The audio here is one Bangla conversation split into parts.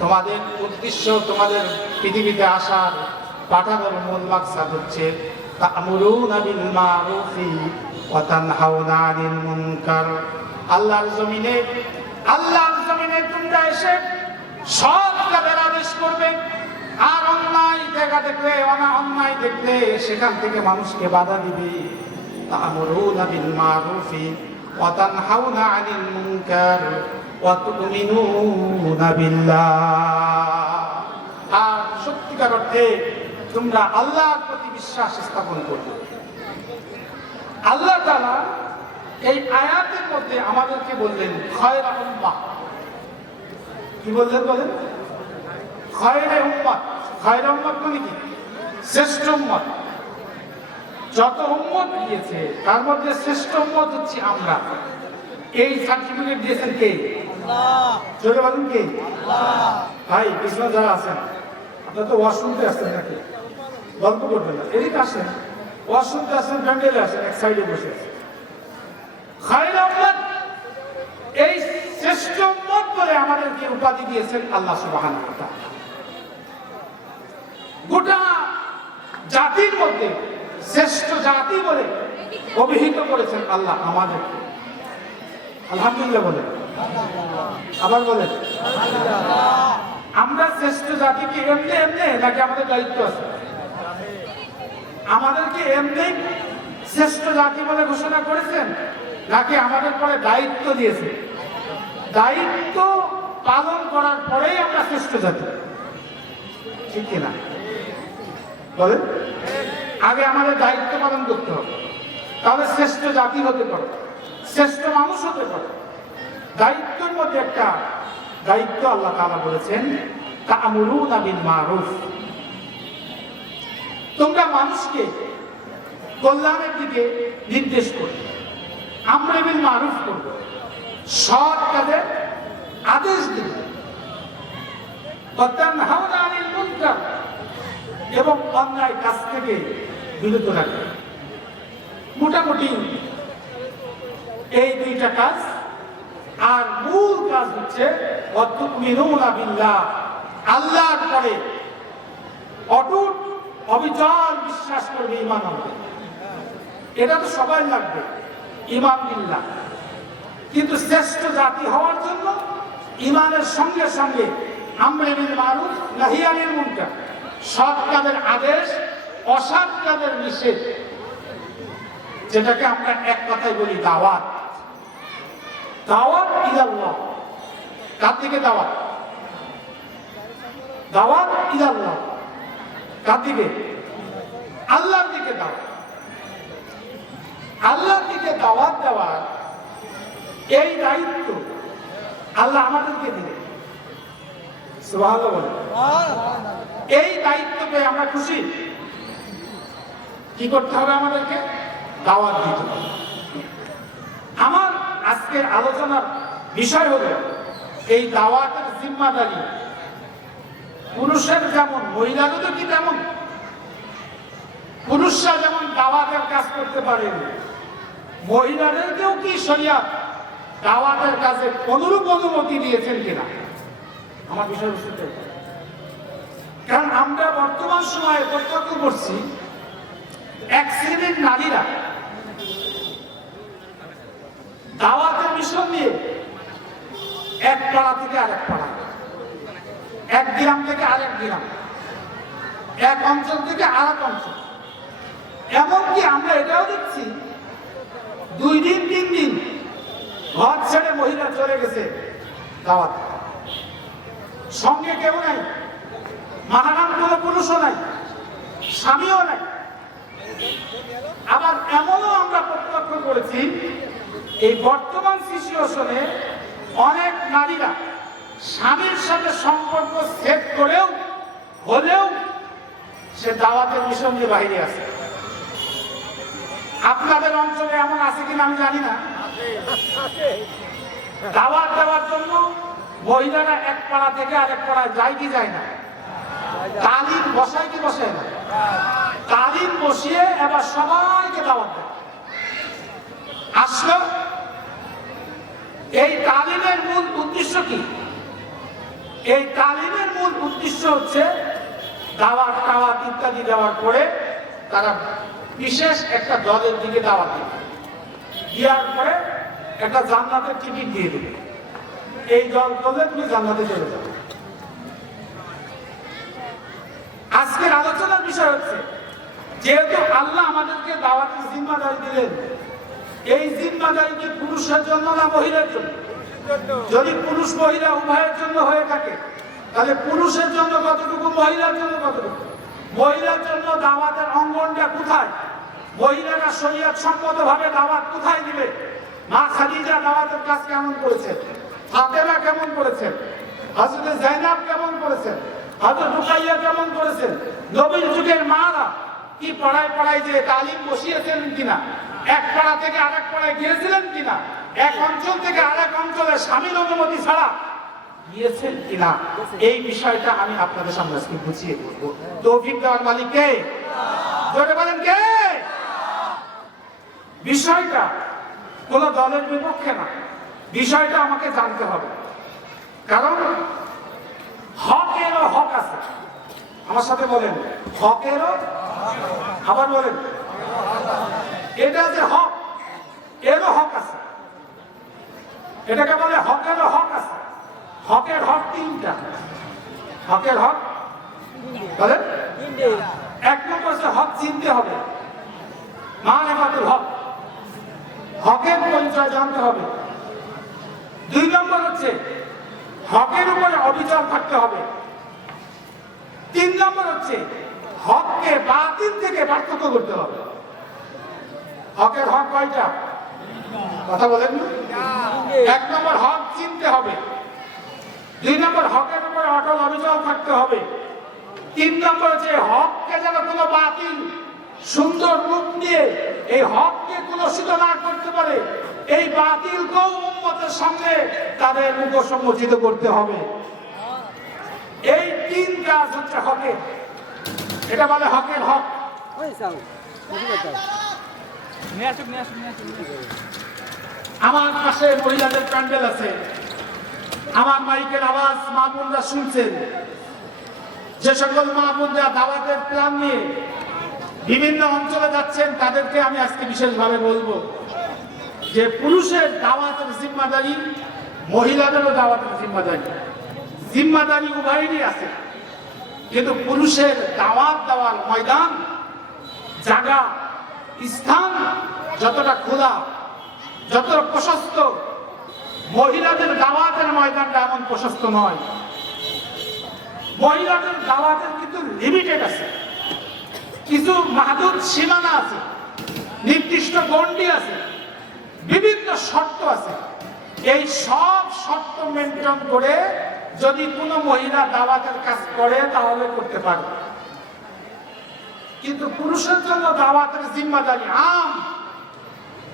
তোমাদের উদ্দেশ্য তোমাদের পৃথিবীতে আসার পাঠানোর মূল মাকসাদ হচ্ছে তা'মুরুনা মারুফি এসে করবে। আর অন্যায় দেখা অনা অন্যায় দেখলে সেখান থেকে মানুষকে বাধা দিবে। তা'মুরুনা বিল মারুফি ওয়া তানহাউনা আনিল মুনকার। আর সত্যিকার অর্থে তোমরা আল্লাহর প্রতি বিশ্বাস স্থাপন করবে। আল্লাহ এই আয়াতের মধ্যে আমাদেরকে বললেন, খয়রা উম্মাহ। কি বললেন বলেন? খয়রে খয়রা মানে কি? শ্রেষ্ঠ উম্মত যত দিয়েছে তার মধ্যে শ্রেষ্ঠ উম্মত হচ্ছে আমরা। এই সার্টিফিকেট দিয়েছেন কে? জোরে বলুন কে? ভাই পিছনে যারা আছেন আপনারা তো ওয়াশ শুনতে আসছেন নাকি? গল্প করবেন না। এদিকে আসেন। শুনতে আসেন প্যান্ডেলে আসেন এক সাইডে বসে আছেন। খায়রা এই শ্রেষ্ঠ উম্মত বলে আমাদেরকে উপাধি দিয়েছেন আল্লাহ সুবহানাহু ওয়া গোটা জাতির মধ্যে শ্রেষ্ঠ জাতি বলে অভিহিত করেছেন আল্লাহ আমাদেরকে। আলহামদুলিল্লাহ বলেন। আবার বলেন। আমরা শ্রেষ্ঠ জাতি কি এমনি এমনি, নাকি আমাদের দায়িত্ব আছে? আমাদেরকে এমনি শ্রেষ্ঠ জাতি বলে ঘোষণা করেছেন, নাকি আমাদের পরে দায়িত্ব দিয়েছে দায়িত্ব পালন করার পরেই আমরা শ্রেষ্ঠ জাতি। ঠিক কিনা বলেন। আগে আমাদের দায়িত্ব পালন করতে হবে। তাহলে শ্রেষ্ঠ জাতি হতে পারে, শ্রেষ্ঠ মানুষ হতে পারে। দায়িত্বের মধ্যে একটা দায়িত্ব আল্লাহ তাআলা বলেছেন মারুফ। তোমরা মানুষকে কল্যাণের দিকে নির্দেশ করবে আমরা বিল মারুফ করব সৎ কাজের আদেশ দিবে এবং অন্যায় কাজ থেকে বিরত রাখবে মোটামুটি এই দুইটা কাজ আর মূল কাজ হচ্ছে আল্লাহর পরে অটুট অবিচল বিশ্বাস করবে ইমান আনবে এটা তো সবাই লাগবে, ইমান বিল্লাহ। কিন্তু শ্রেষ্ঠ জাতি হওয়ার জন্য ইমানের সঙ্গে সঙ্গে আমরা বিল মারুফ নাহিয়ানিল মুনকার, সৎ কাজের আদেশ, অসৎ কাজের নিষেধ, যেটাকে আমরা এক কথায় বলি দাওয়াত। দাওয়াত ইলাল্লাহ। কার দিকে দাওয়াত? দাওয়াত ইলাল্লাহ। কার দিকে? আল্লাহর দিকে দাওয়াত। আল্লাহর দিকে দাওয়াত দেওয়ার এই দায়িত্ব আল্লাহ আমাদেরকে দিলেন এই দায়িত্ব পেয়ে আমরা খুশি। কি করতে হবে আমাদেরকে? দাওয়াত দিতে। আলোচনার বিষয় হলো এই দাওয়াতের জিম্মাদারি। পুরুষের যেমন মহিলাদেরও কি তেমন? পুরুষরা যেমন দাওয়াতের কাজ করতে পারেন মহিলাদেরকেও কি শরিয়াত দাওয়াতের কাজে অনুরূপ অনুমতি দিয়েছেন কিনা? আমার বিষয় বুঝতে কারণ আমরা বর্তমান সময়ে প্রত্যক্ষ করছি, এক শ্রেণির নারীরা দাওয়াতের মিশন নিয়ে এক পাড়া থেকে আরেক পাড়া। এক গ্রাম থেকে আরেক গ্রাম। এক অঞ্চল থেকে আরেক অঞ্চল। এমনকি আমরা এটাও দেখছি, দুই দিন, তিন দিন ঘর ছেড়ে মহিলা চলে গেছে দাওয়াত। সঙ্গে কেউ নাই, মাহারাম কোনো পুরুষও নাই, স্বামীও নাই। আবার এমনও আমরা প্রত্যক্ষ করেছি এই বর্তমান সিচুয়েশনে অনেক নারীরা স্বামীর সাথে সম্পর্ক সেট করেও, হলেও সে দাওয়াতের মিশন বাইরে আছে। আপনাদের অঞ্চলে এমন আছে কিনা আমি জানি না। দাওয়াত দেওয়ার জন্য মহিলারা এক পাড়া থেকে আরেক পাড়ায় যায় কি যায় না। তালিম বসায় কি বসে না। তালিম বসিয়ে এবার সবাইকে দাওয়াত দেয়। আসলো। এই তালিমের মূল উদ্দেশ্য কি? এই তালিমের মূল উদ্দেশ্য হচ্ছে দাওয়াত টাওয়াত ইত্যাদি দেওয়ার পরে তারা বিশেষ একটা দলের দিকে দাওয়াত দেবে। দেওয়ার পরে একটা জান্নাতের টিকিট দিয়ে দেবে। এই দল করলে তুমি জান্নাতে চলে যাবে। আজকের আলোচনার বিষয় হচ্ছে, যেহেতু আল্লাহ আমাদেরকে দাওয়াতের জিম্মাদারি দিলেন এই জিম্মাদারি কি পুরুষের জন্য না মহিলার জন্য। যদি পুরুষ মহিলা উভয়ের জন্য হয়ে থাকে, তাহলে পুরুষের জন্য কতটুকু, মহিলার জন্য কতটুকু? মহিলার জন্য দাওয়াতের অঙ্গনটা কোথায়? মহিলারা শরীয়ত সম্মত ভাবে দাওয়াত কোথায় দিবে? মা খাদিজা দাওয়াতের কাজ কেমন করেছেন ফাতেমা কেমন করেছেন হজরত জাইনাব কেমন করেছেন হজরত রুকাইয়া কেমন করেছেন নবীর যুগের মারা কি পড়ায় পড়ায় যে তালিম বসিয়েছেন কিনা? এক পাড়া থেকে আরেক পাড়ায় গিয়েছিলেন কিনা? এক অঞ্চল থেকে আরেক অঞ্চলে স্বামীর অনুমতি ছাড়া গিয়েছেন কিনা? এই বিষয়টা আমি আপনাদের সামনে আজকে বুঝিয়ে বলব। তৌফিক দেওয়ার মালিক কে? জোরে বলেন কে? বিষয়টা কোন দলের বিপক্ষে না। বিষয়টা আমাকে জানতে হবে। কারণ হকেরও হক আছে। আমার সাথে বলেন, হকেরও? আবার বলেন। এটা যে হক এরও হক আছে? এটাকে বলে হকেরও হক আছে। হকের হক তিনটা। হকের হক এক নম্বর হক চিনতে হবে। মানেমাতুল হক। হকের পরিচয় জানতে হবে। দুই নম্বর হচ্ছে হকের উপরে অবিচার থাকতে হবে। তিন নম্বর হচ্ছে হককে বাতিল থেকে পার্থক্য করতে হবে। হকের হক কয়টা? কথা বলেন? এক নম্বর হক চিনতে হবে। দুই নম্বর হকের উপরে অটল অবিচল থাকতে হবে। তিন নম্বর হচ্ছে হককে যেন কোনো বাতিল, সুন্দর রূপ নিয়ে এই হককে কুলসিত না করতে পারে, এই বাতিলকেও উম্মতের সামনে তাদের মুখ করতে হবে। এই তিন কাজ হচ্ছে হকের। এটা বলে হকের হক। আমার পাশে মহিলাদের প্যান্ডেল আছে। আমার মাইকের আওয়াজ মা শুনছেন। যে সকল মা দাওয়াতের প্ল্যান নিয়ে বিভিন্ন অঞ্চলে যাচ্ছেন, তাদেরকে আমি আজকে বিশেষভাবে বলব যে পুরুষের দাওয়াতের জিম্মাদারি, মহিলাদেরও দাওয়াতের জিম্মাদারি। জিম্মাদারি উভয়েরই আছে। কিন্তু পুরুষের দাওয়াত দেওয়ার ময়দান, জায়গা স্থান যতটা খোলা, যতটা প্রশস্ত, মহিলাদের দাওয়াতের ময়দানটা এমন প্রশস্ত নয়। মহিলাদের দাওয়াতের কিন্তু লিমিটেড আছে। কিছু মাহাদুর সীমানা আছে, নির্দিষ্ট গণ্ডি আছে, বিভিন্ন শর্ত আছে। এই সব শর্ত মেনটেন করে যদি কোনো মহিলা দাওয়াতের কাজ করে, তাহলে করতে পারবে। কিন্তু পুরুষের জন্য দাওয়াতের জিম্মাদারি আম।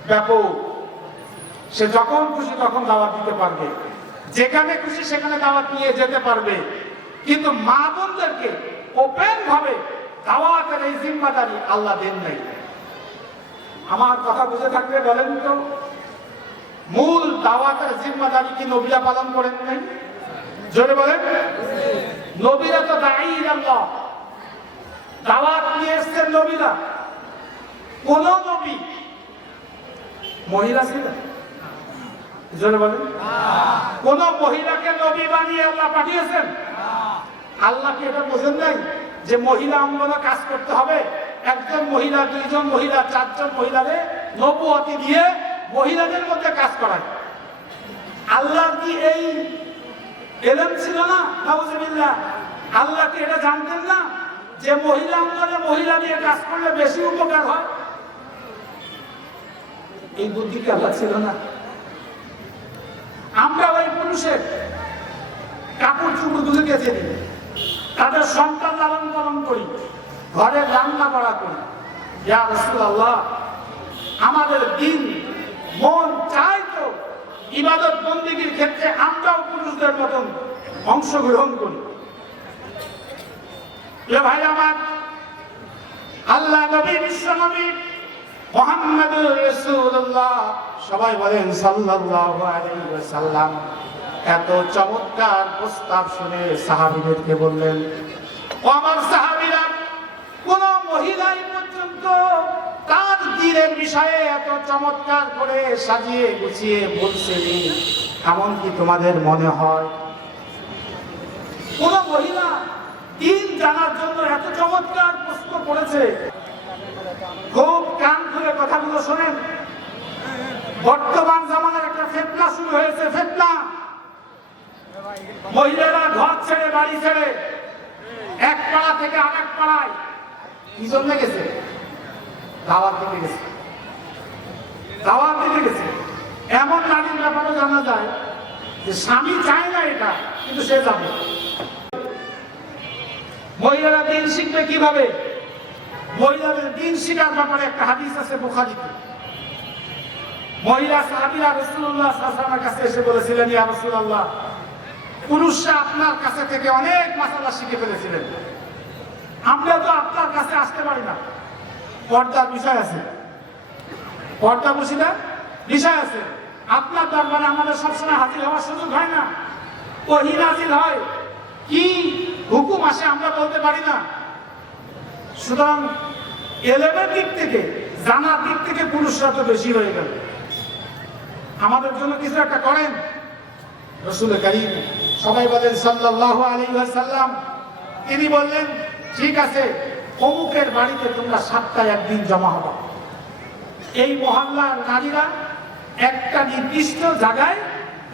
ব্যাপক। সে যখন খুশি তখন দাওয়াত দিতে পারবে। যেখানে খুশি সেখানে দাওয়াত নিয়ে যেতে পারবে। কিন্তু মা বোনদেরকে ওপেন ভাবে দাওয়াতের এই জিম্মাদারি আল্লাহ দেন নাই। আমার কথা বুঝে থাকলে বলেন তো? মূল দাওয়াতের জিম্মাদারি কি নবীরা পালন করেন নাই? জোরে বলেন? নবীরা তো দায়ী আল্লাহ। দাওয়াত নিয়ে এসছেন নবীরা। কোন নবী, মহিলা বলেন। কোন মহিলাকে নবী বানিয়ে আল্লাহ পাঠিয়েছেন? আল্লাহ কি এটা বোঝেন নাই যে মহিলা অঙ্গনে কাজ করতে হবে। একজন মহিলা, দুইজন মহিলা, চারজন মহিলারে নবুয়তি দিয়ে মহিলাদের মধ্যে কাজ করায়। আল্লাহ কি এই এলেন ছিল না? আল্লাহ কি এটা জানতেন না? যে মহিলা অঙ্গনে মহিলা দিয়ে কাজ করলে বেশি উপকার হয়? এই বুদ্ধি কি আল্লাহ ছিল না? আমরা ওই পুরুষের কাপড় চুপড় ধুলে গেছে তাদের সন্তান লালন পালন করি, ঘরে রান্না করা করি। ইয়া আমাদের দিন, মন চাই তো ইবাদত বন্দীগীর ক্ষেত্রে আমরাও পুরুষদের মতন অংশগ্রহণ করি। ভাই আমার আল্লাহ নবী, বিশ্ব নবী মোহাম্মদুর সবাই বলেন সাল্লাল্লাহু আলাইহি এত চমৎকার প্রস্তাব শুনে সাহাবিদেরকে বললেন, ও আমার সাহাবিরা, কোন মহিলাই পর্যন্ত তার দিনের বিষয়ে এত চমৎকার করে সাজিয়ে গুছিয়ে বলছেনি এমনকি তোমাদের মনে হয়? কোন মহিলা দিন জানার জন্য এত চমৎকার প্রশ্ন করেছে। খুব কান খুলে কথাগুলো শোনেন। বর্তমান জামানার একটা ফেতনা শুরু হয়েছে, ফেতনা। মহিলারা ঘর ছেড়ে, বাড়ি ছেড়ে, এক পাড়া থেকে আরেক পাড়ায়। কি জন্য গেছে? দাওয়াত দিতে গেছে। দাওয়াত দিতে গেছে। এমন নারীর ব্যাপারে জানা যায় যে স্বামী চায় না এটা, কিন্তু সে যাবে। মহিলারা দিন শিখবে কীভাবে? মহিলাদের দিন শিখার ব্যাপারে একটা হাদিস আছে বুখারিতে। মহিলা সাহাবিরা রসুল্লাহ সাল্লামের কাছে এসে বলেছিলেন, ইয়া রসুল্লাহ পুরুষরা আপনার কাছে থেকে অনেক মাসালা শিখে ফেলেছিলেন। আমরা তো আপনার কাছে আসতে পারি না। পর্দার বিষয় আছে। পর্দা বুঝি না? বিষয় আছে। আপনার দরবারে আমাদের সবসময় হাজির হওয়ার সুযোগ হয় না। ওহি নাজিল হয়। কি হুকুম আসে, আমরা বলতে পারি না। সুতরাং এলেমের দিক থেকে, জানার দিক থেকে পুরুষরা তো বেশি হয়ে গেল। আমাদের জন্য কিছু একটা করেন। রসুল করিম সবাই বলেন সাল্লাহ আলী সাল্লাম তিনি বললেন, ঠিক আছে, অমুকের বাড়িতে তোমরা সাতটায় একদিন জমা হবা। এই মহল্লার নারীরা একটা নির্দিষ্ট জায়গায়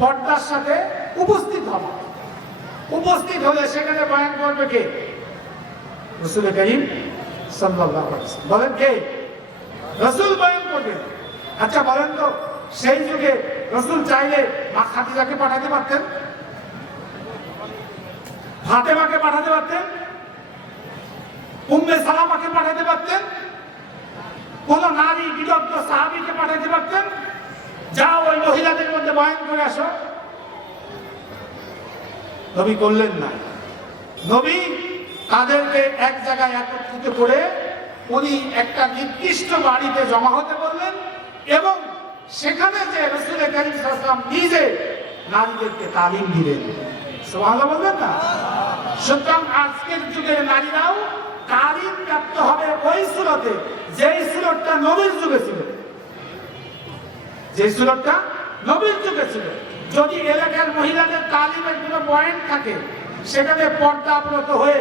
পর্দার সাথে উপস্থিত হবে। উপস্থিত হলে সেখানে বয়ান করবে কে? রসুল করিম আলাইহি বলেন কে? রসুল বয়ান করবেন আচ্ছা বলেন তো, সেই যুগে রসুল চাইলে মা খাদিজাকে পাঠাতে পারতেন? ফাতেমাকে পাঠাতে পারতেন? উম্মে সালামাকে পাঠাতে পারতেন? কোন নারী বিদগ্ধ সাহাবিকে পাঠাতে পারতেন? যা ওই মহিলাদের মধ্যে বয়ান করে আসো। নবী করলেন না। নবী তাদেরকে এক জায়গায় একত্রিত করে উনি একটা নির্দিষ্ট বাড়িতে জমা হতে বললেন এবং সেখানে যে রসুল করিম নিজে নারীদেরকে তালিম দিলেন। সোহানা বলবেন না? সুতরাং আজকের যুগের নারীরাও তালিম প্রাপ্ত হবে ওই সুরতে, যেই সুরতটা নবীর যুগে ছিল। যে সুরতটা নবীর যুগে ছিল। যদি এলাকার মহিলাদের তালিমের কোনো পয়েন্ট থাকে সেখানে পর্দা পর্দাব্রত হয়ে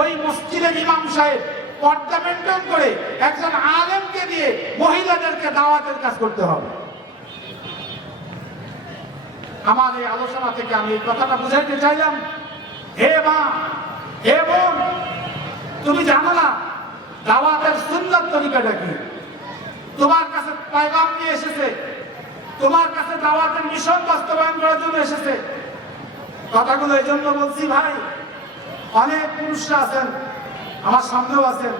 ওই মসজিদের ইমাম সাহেব পর্দা মেনটেন করে একজন আলেমকে দিয়ে মহিলাদেরকে দাওয়াতের কাজ করতে হবে। আমার এই আলোচনা থেকে আমি এই কথাটা বুঝাইতে চাইলাম, হে মা, হে বোন, তুমি জানো না দাওয়াতের সুন্দর তরিকাটা কি? তোমার কাছে পাইগাম নিয়ে এসেছে তোমার কাছে দাওয়াতের মিশন বাস্তবায়ন করার জন্য এসেছে। কথাগুলো এই জন্য বলছি, ভাই, অনেক পুরুষরা আছেন, আমার সামনেও আছেন।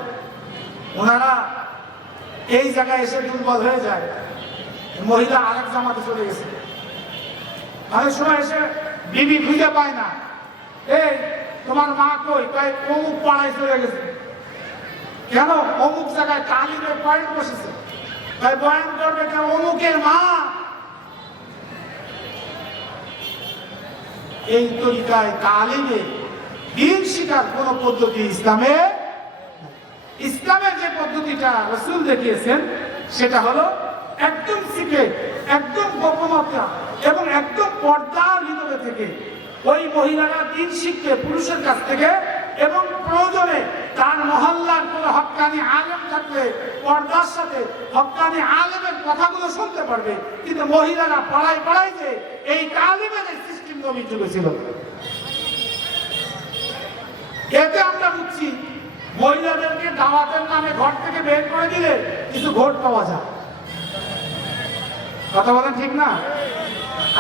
ওনারা এই জায়গায় এসে দুর্বল হয়ে যায়। মহিলা আরেক জামাতে চলে গেছে। অনেক সময় এসে বিবি খুঁজে পায় না। এই, তোমার মা কই? তাই অমুক পাড়ায় চলে গেছে। কেন? অমুক জায়গায় তালিমের পয়েন্ট বসেছে। তাই বয়ান করবে কেন? অমুকের মা এই তরিকায় তালিমে দিন শিকার কোন পদ্ধতি ইসলামে ইসলামের যে পদ্ধতিটা রসুল দেখিয়েছেন, সেটা হলো একদম সিক্রেট একদম গোপনতা এবং একদম পর্দার ভিতরে থেকে ওই মহিলারা দিন শিখতে, পুরুষের কাছ থেকে এবং প্রয়োজনে তার মহল্লার কোন হক্কানি আলেম থাকলে পর্দার সাথে হক্কানি আলেমের কথাগুলো শুনতে পারবে। কিন্তু মহিলারা পাড়ায় পাড়ায় যে এই তালিমের নবীর যুগে ছিল। এতে আমরা বুঝছি মহিলাদেরকে দাওয়াতের নামে ঘর থেকে বের করে দিলে কিছু ভোট পাওয়া যায়। কথা বলেন ঠিক না?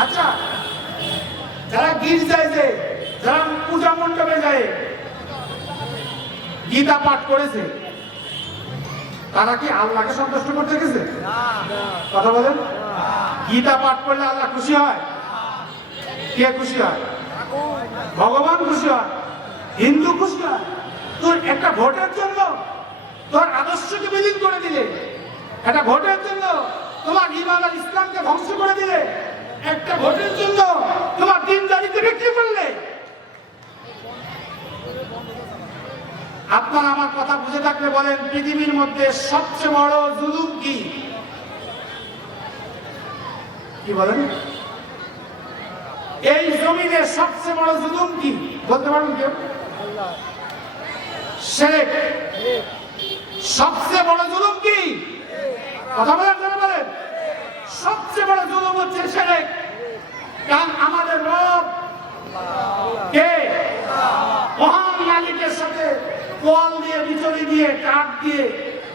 আচ্ছা যারা গির্জায় যায় যারা পূজা মণ্ডপে যায় গীতা পাঠ করেছে তারা কি আল্লাহকে সন্তুষ্ট করতে গেছে? কথা বলেন। গীতা পাঠ করলে আল্লাহ খুশি হয়? কে খুশি হয়? ভগবান খুশি হয়? হিন্দু খুশি হয়? তোর একটা ভোটের জন্য তোর আদর্শকে বিলীন করে দিলে, একটা ভোটের জন্য তোমার ইমান আর ইসলামকে ধ্বংস করে দিলে, একটা ভোটের জন্য তোমার দিন দিনদারিকে বিক্রি করলে। আপনার আমার কথা বুঝে থাকলে বলেন, পৃথিবীর মধ্যে সবচেয়ে বড় জুলুম কি বলেন? এই জমিনে সবচেয়ে বড় জুলুম কি? বলতে পারবেন কেউ? শেখ। সবচেয়ে বড় জুলুম কি? কথা বলেন বলেন। সবচেয়ে বড় জুলুম হচ্ছে শেখ। কারণ আমাদের রব কে? মহান মালিকের সাথে কল দিয়ে, বিচলি দিয়ে, কাঠ দিয়ে,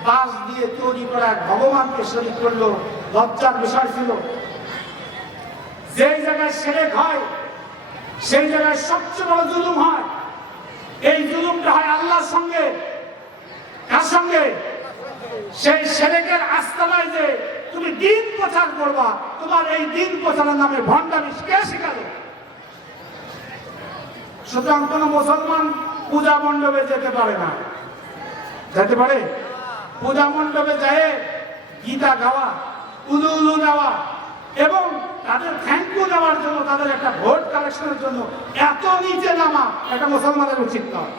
বাঁশ দিয়ে তৈরি করা ভগবানকে শরীর করল। লজ্জার বিষয় ছিল। যেই জায়গায় সেরেক হয়, সেই জায়গায় সবচেয়ে বড় জুলুম হয়। এই জুলুমটা হয় আল্লাহর সঙ্গে। কার সঙ্গে? সেই সেরেকের আস্তানায় যে তুমি দিন প্রচার করবা, তোমার এই দিন প্রচারের নামে ভণ্ডামি কে শিখালো? সুতরাং কোন মুসলমান পূজা মণ্ডপে যেতে পারে না। যেতে পারে? পূজা মণ্ডপে যায় গীতা গাওয়া, উলু উলু নেওয়া, এবং তাদের থ্যাংক ইউ দেওয়ার জন্য, তাদের একটা ভোট কালেকশনের জন্য এত নিচে নামা একটা মুসলমানের উচিত নয়।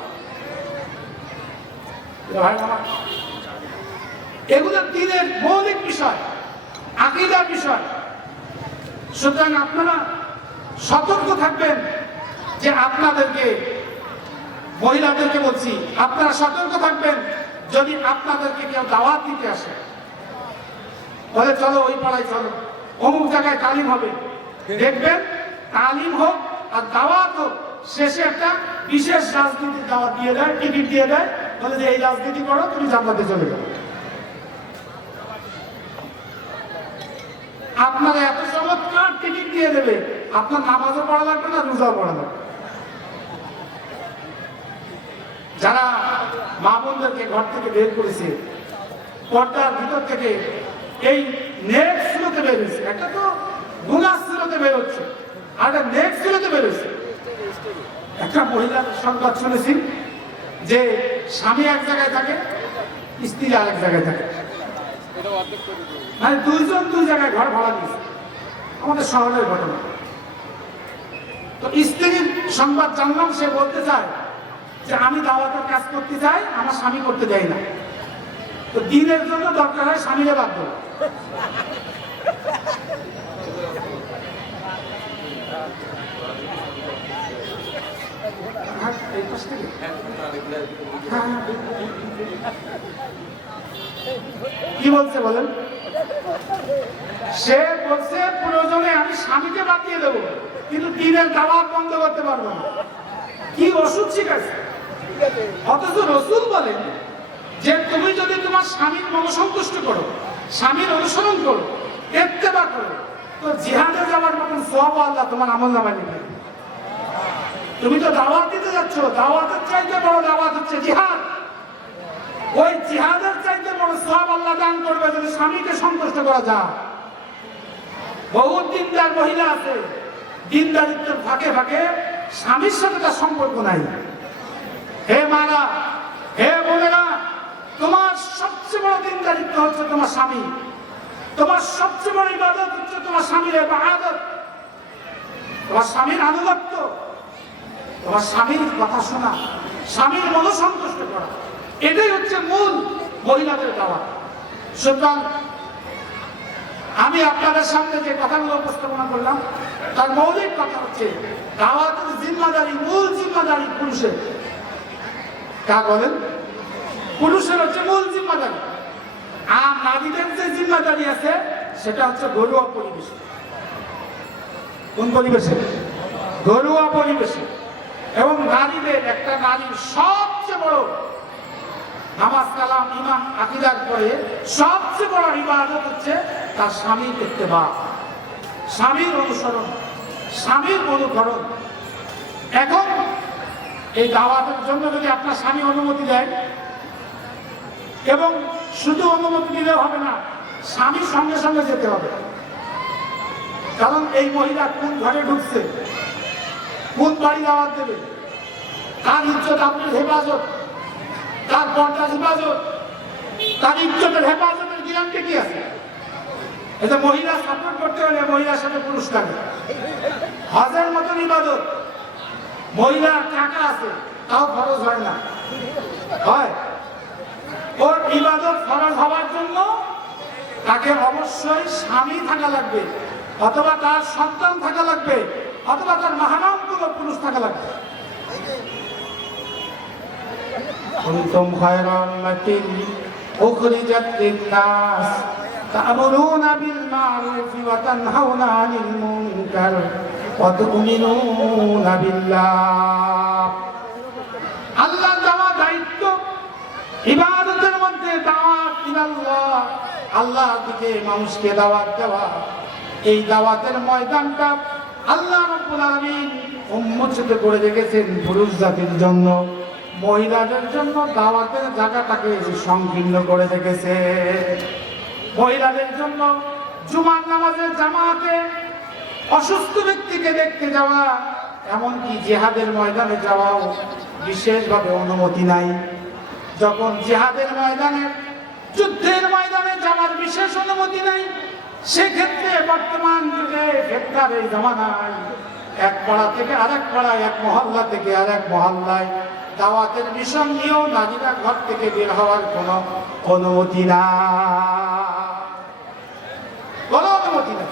এগুলো দিনের মৌলিক বিষয়, আকিদার বিষয়। সুতরাং আপনারা সতর্ক থাকবেন যে আপনাদেরকে, মহিলাদেরকে বলছি, আপনারা সতর্ক থাকবেন যদি আপনাদেরকে কেউ দাওয়াত দিতে আসে। বলে চলো ওই পাড়ায় চলো। অমুক জায়গায় তালিম হবে। দেখবেন, তালিম হোক আর দাওয়াত হোক, শেষে একটা বিশেষ রাজনীতির দাওয়াত দিয়ে দেয়, টিকিট দিয়ে দেয়, বলে যে, এই রাজনীতি করো, তুমি জান্নাতে চলে যাও। আপনারা এত চমৎকার টিকিট দিয়ে দেবে, আপনার নামাজও পড়া লাগবে না, রোজাও পড়া লাগবে যারা মা বোনদেরকে ঘর থেকে বের করেছে, পর্দার ভিতর থেকে এই নেট স্রোতে বেরোচ্ছে একটা তো গুনার স্রোতে বেরোচ্ছে। আর একটা নেট স্রোতে বেরোচ্ছে একটা মহিলার সংবাদ শুনেছি যে স্বামী এক জায়গায় থাকে, স্ত্রী আরেক জায়গায় থাকে। মানে দুইজন দুই জায়গায় ঘর ভাড়া দিয়েছে আমাদের শহরের ঘটনা। তো স্ত্রীর সংবাদ জানলাম, সে বলতে চায় যে আমি দাওয়াতের কাজ করতে চাই, আমার স্বামী করতে দেয় না। তো দিনের জন্য দরকার হয় স্বামীরে বাধ্য। কি বলছে বলেন? সে বলছে, প্রয়োজনে আমি স্বামীকে বাতিয়ে দেবো, কিন্তু দিনের দাওয়াত বন্ধ করতে পারব না। কি ওষুধ শিখাচ্ছে অথচ রসুল বলেন যদি তোমার স্বামীর মনসন্তুষ্ট করো, স্বামীর অনুসরণ করো এত্তেবা করো, তো জিহাদে যাওয়ার মতন সব আল্লাহ তোমার আমল নামায় নেবে তুমি তো দাওয়াত দিতে যাচ্ছ, দাওয়াতের চাইতে বড় দাওয়াত হচ্ছে জিহাদ। ওই জিহাদের চাইতে বড় সব আল্লাহ দান করবে যদি স্বামীকে সন্তুষ্ট করা যায়। বহু দিনদার মহিলা আছে, দিনদারিত্বের ফাঁকে ফাঁকে স্বামীর সাথে তার সম্পর্ক নাই। হে মারা তোমার সবচেয়ে বড় দিনদারিত্ব হচ্ছে তোমার স্বামী। তোমার সবচেয়ে বড় ইবাদত হচ্ছে তোমার স্বামীর আদত তোমার স্বামীর আনুগত্য, তোমার স্বামীর কথা শোনা, স্বামীর মন সন্তুষ্ট করা। এটাই হচ্ছে মূল মহিলাদের দাওয়া। সুতরাং আমি আপনাদের সামনে যে কথাগুলো উপস্থাপনা করলাম, তার মৌলিক কথা হচ্ছে, দাওয়াতের জিম্মাদারি মূল জিম্মাদারি পুরুষের। তা বলেন? পুরুষের হচ্ছে মূল জিম্মাদারি। আর নারীদের যে জিম্মাদারি আছে, সেটা হচ্ছে ঘরোয়া পরিবেশে। কোন পরিবেশে? ঘরোয়া পরিবেশে। এবং নারীদের একটা নারীর সবচেয়ে বড় নামাজ কালাম ইমান আকিদার পরে সবচেয়ে বড় ইবাদত হচ্ছে তার স্বামীর ইত্তেবা। স্বামীর অনুসরণ, স্বামীর অনুকরণ। এখন এই দাওয়াতের জন্য যদি আপনার স্বামী অনুমতি দেয় এবং শুধু অনুমতি দিলে হবে না, স্বামীর সঙ্গে সঙ্গে যেতে হবে। কারণ এই মহিলা কোন ঘরে ঢুকছে, কোন বাড়ি দাওয়াত দেবে তার ইজ্জত, আপনার হেফাজত তার পর্দার হেফাজত তার ইজ্জতের হেফাজতের গ্যারান্টি কি আছে? এটা মহিলা সাপোর্ট করতে হলে মহিলার সাথে পুরুষ থাকে। হজের মতন ইবাদত। মহিলার টাকা আছে, তাও খরচ হয় না। হয়? ওর ইবাদত ফরজ হওয়ার জন্য তাকে অবশ্যই স্বামী থাকা লাগবে অথবা তার সন্তান থাকা লাগবে অথবা তার মহানাম কোনো পুরুষ থাকা লাগবে كنتم خير أمة أخرجت للناس تأمرون بالمعروف وتنهون عن المنكر وتؤمنون بالله আল্লাহ দেওয়া দায়িত্ব ইবাদতের মধ্যে দাওয়াত ইলাল্লাহ। আল্লাহর দিকে মানুষকে দাওয়াত দেওয়া। এই দাওয়াতের ময়দানটা আল্লাহ রাব্বুল আলামিন উন্মোচিত করে রেখেছেন পুরুষ জাতির জন্য। মহিলাদের জন্য দাওয়াতের জায়গাটাকে সংকীর্ণ করে রেখেছে। মহিলাদের জন্য জুমার নামাজের জামাতে অসুস্থ ব্যক্তিকে দেখতে যাওয়া, এমনকি জেহাদের ময়দানে যাওয়াও বিশেষভাবে অনুমতি নাই। যখন জেহাদের ময়দানে, যুদ্ধের ময়দানে যাওয়ার বিশেষ অনুমতি নাই, সেক্ষেত্রে বর্তমান যুগে ফেরতার এই জমানায় এক পাড়া থেকে আরেক পাড়ায়, এক মহল্লা থেকে আরেক মহল্লায় দাওয়াতের মিশন নিয়েও নারীরা ঘর থেকে বের হওয়ার কোনো অনুমতি না কোনো অনুমতি না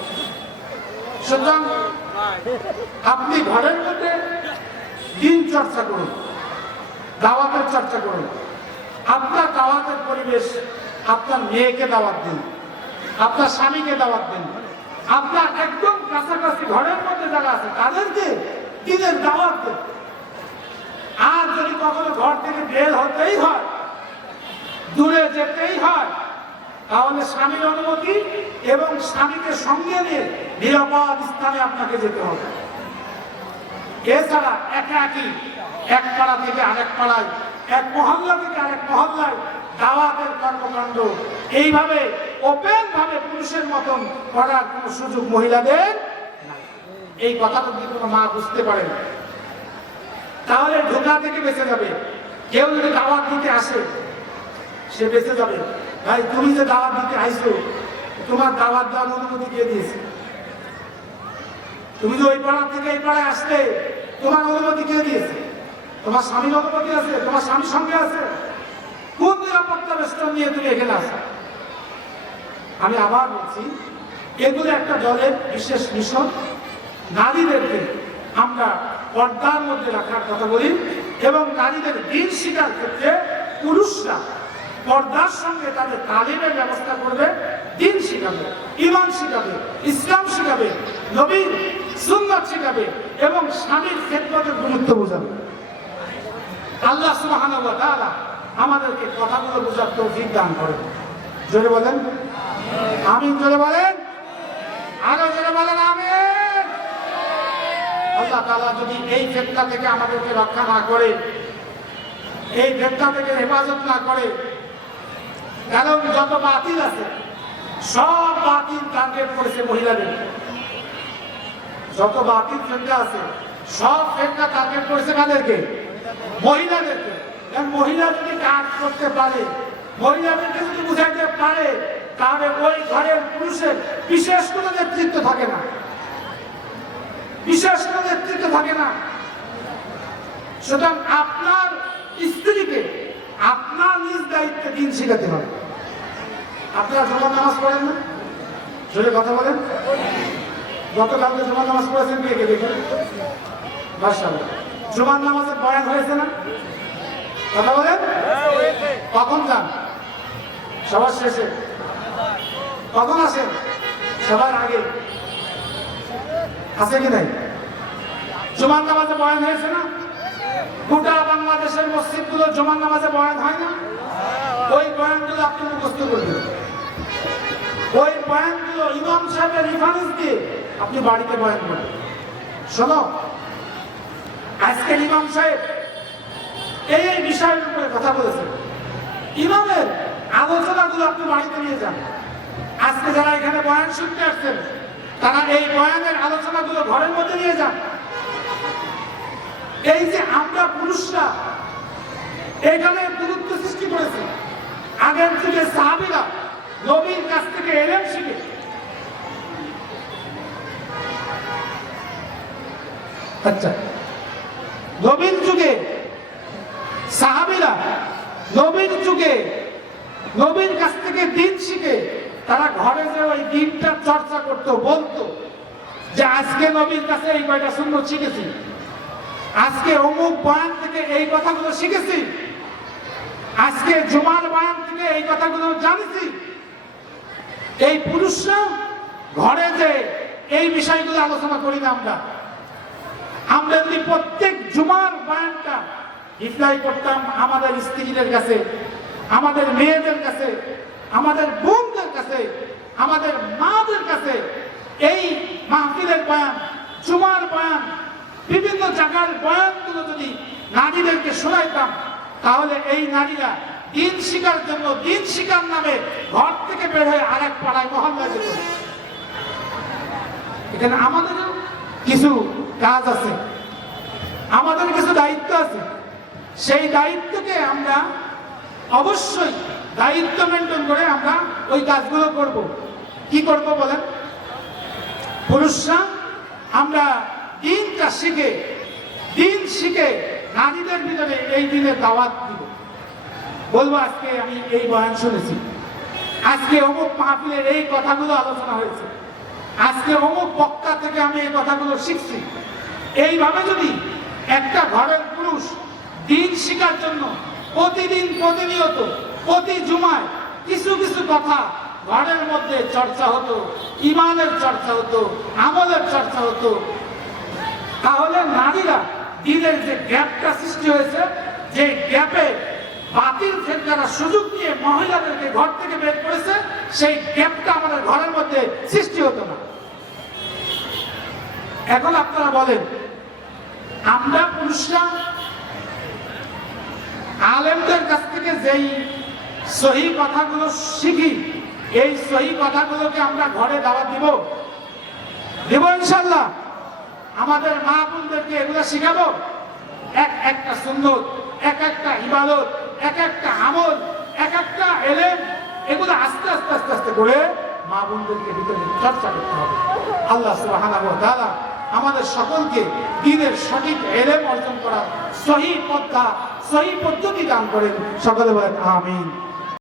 সুতরাং আপনি ঘরের মধ্যে দিন চর্চা করুন, দাওয়াতের চর্চা করুন। আপনার দাওয়াতের পরিবেশ, আপনার মেয়েকে দাওয়াত দিন, আপনার স্বামীকে দাওয়াত দিন। আপনার একদম কাছাকাছি ঘরের মধ্যে যারা আছে, তাদেরকে দিনের দাওয়াত দেন। আর যদি কখনো ঘর থেকে বের হতেই হয়, দূরে যেতেই হয়, তাহলে স্বামীর অনুমতি এবং স্বামীকে সঙ্গে নিয়ে নিরাপদ স্থানে আপনাকে যেতে হবে। এছাড়া একা একই এক পাড়া থেকে আরেক পাড়ায় এক মহল্লা থেকে আরেক মহল্লায় দাওয়াতের কর্মকাণ্ড। এইভাবে ওপেন ভাবে পুরুষের মতন করার কোনো সুযোগ মহিলাদের এই কথাটা যদি কোনো মা বুঝতে পারেন, তাহলে ঢোকা থেকে বেঁচে যাবে। কেউ যদি দাওয়াত দিতে আসে, সে বেঁচে যাবে। ভাই, তুমি যে দাওয়াত দিতে আইছো, তোমার দাওয়াত দেওয়ার অনুমতি কে দিয়েছে? তুমি যে ওই পাড়া থেকে এই পাড়ায় আসলে, তোমার অনুমতি কে দিয়েছে? তোমার স্বামীর অনুমতি আছে, তোমার স্বামীর সঙ্গে আছে। কোন নিরাপত্তা বেষ্টন নিয়ে তুমি এখানে আসো আমি আবার বলছি, এগুলো একটা দলের বিশেষ মিশন। নারীদেরকে আমরা পর্দার মধ্যে রাখার কথা বলি এবং নারীদের দিন শিকার ক্ষেত্রে পুরুষরা পর্দার সঙ্গে তাদের তালিমের ব্যবস্থা করবে, দিন শিখাবে ইমান শিখাবে, ইসলাম শিখাবে, নবীর সুন্দর শিখাবে এবং স্বামীর ক্ষেত্রতের গুরুত্ব বোঝাবে। আল্লাহ আমাদেরকে কথাগুলো বোঝার তৌফিক দান করেন। জোরে বলেন? আমি জোরে বলেন? আরও জোরে বলেন আমি আল্লাহ তাআলা যদি এই ফেতনা থেকে আমাদেরকে রক্ষা না করে, এই ফেতনা থেকে হেফাজত না করে কারণ যত বাতিল আছে, সব বাতিল টার্গেট করেছে মহিলাদের। যত বাতিল ফেতনা আছে, সব ফেতনা টার্গেট করেছে কাদেরকে? মহিলাদেরকে মহিলা যদি কাজ করতে পারে, মহিলাদেরকে যদি বুঝাইতে পারে, তাহলে ওই ঘরের পুরুষের বিশেষ কোনো নেতৃত্ব থাকে না। বিশেষ কোনো নেতৃত্ব থাকে না। সুতরাং আপনার স্ত্রীকে আপনার নিজ দায়িত্বে দিন শেখাতে হবে। আপনারা জমা নামাজ পড়েন না? জোরে কথা বলেন। গতকালকে জমা নামাজ পড়েছেন কে দেখুন? মাশাআল্লাহ। জুমার নামাজের বয়ান হয়েছে না? কথা বলেন? কখন যান? সবার শেষে। কখন আসেন? সবার আগে। আছে কি নাই? জুমার নামাজে বয়ান হয়েছে না? গোটা বাংলাদেশের মসজিদগুলো জুমার নামাজে বয়ান হয় না? ওই বয়ানগুলো আপনি মুখস্থ করবেন ওই বয়ানগুলো ইমাম সাহেবের রিফারেন্স দিয়ে আপনি বাড়িতে বয়ান করেন। শোনো আজকের ইমাম সাহেব এই এই বিষয়ের উপরে কথা বলেছেন। ইমামের আলোচনাগুলো আপনি বাড়িতে নিয়ে যান। আজকে যারা এখানে বয়ান শুনতে আসছেন, তারা এই বয়ানের আলোচনাগুলো ঘরের মধ্যে নিয়ে যান। এই যে আমরা পুরুষরা এখানে গুরুত্ব সৃষ্টি করেছি, আগের যুগে সাহাবিরা নবীর কাছ থেকে এলেন শিখে। আচ্ছা। নবীন যুগে সাহাবিরা নবীর যুগে নবীর কাছ থেকে দিন শিখে তারা ঘরে যে ওই দিনটা চর্চা করত, বলতো যে আজকে নবীর কাছে এই কয়টা সুন্দর শিখেছি। আজকে অমুক বয়ান থেকে এই কথাগুলো শিখেছি। আজকে জুমার বয়ান থেকে এই কথাগুলো জানেছি। এই পুরুষরা ঘরে যে এই বিষয়গুলো আলোচনা করি না আমরা। আমরা যদি প্রত্যেক জুমার বয়ানটা ইফলাই করতাম আমাদের স্ত্রীদের কাছে, আমাদের মেয়েদের কাছে, আমাদের বোনদের কাছে, আমাদের মাদের কাছে, এই মাহফিলের বয়ান, জুমার বয়ান, বিভিন্ন জায়গার বয়ানগুলো যদি নারীদেরকে শোনাইতাম, তাহলে এই নারীরা দিন শিকার জন্য, দিন শিকার নামে ঘর থেকে বের হয়ে আরেক পাড়ায় মহল্লা যেত। এখানে আমাদেরও কিছু কাজ আছে। আমাদের কিছু দায়িত্ব আছে। সেই দায়িত্বকে আমরা অবশ্যই দায়িত্ব মেনটেন করে আমরা ওই কাজগুলো করব। কি করব বলেন? পুরুষরা আমরা দিনটা শিখে, দিন শিখে নারীদের ভিতরে এই দিনের দাওয়াত দিব। বলব, আজকে আমি এই বয়ান শুনেছি। আজকে অমুক মাহফিলের এই কথাগুলো আলোচনা হয়েছে। আজকে অমুক বক্তা থেকে আমি এই কথাগুলো শিখছি। এইভাবে যদি একটা ঘরের পুরুষ দিন শিকার জন্য প্রতিদিন প্রতিনিয়ত, প্রতি জুমায় কিছু কিছু কথা ঘরের মধ্যে চর্চা হতো, ইমানের চর্চা হতো, আমলের চর্চা হতো, তাহলে নারীরা দিনের যে গ্যাপটা সৃষ্টি হয়েছে, যে গ্যাপে বাতিল ফেরকারা সুযোগ নিয়ে মহিলাদেরকে ঘর থেকে বের করেছে, সেই গ্যাপটা আমাদের ঘরের মধ্যে সৃষ্টি হতো না। এখন আপনারা বলেন, আমরা পুরুষরা আলেমদের কাছ থেকে যেই সহি কথাগুলো শিখি, এই সহি কথাগুলোকে আমরা ঘরে দাওয়া দিব। দেব ইনশাল্লাহ আমাদের মা বোনদেরকে এগুলো শিখাবো। এক একটা সুন্দর এক একটা ইবাদত এক একটা আমল, এক একটা এলেন এগুলো আস্তে আস্তে আস্তে আস্তে করে মা বোনদেরকে ভিতরে চর্চা করতে হবে। আল্লাহ সুবাহ দাদা আমাদের সকলকে দিনের সঠিক এলেম অর্জন করা সহি পদ্ধা সহি পদ্ধতি দান করেন। সকলে বলেন, আমিন।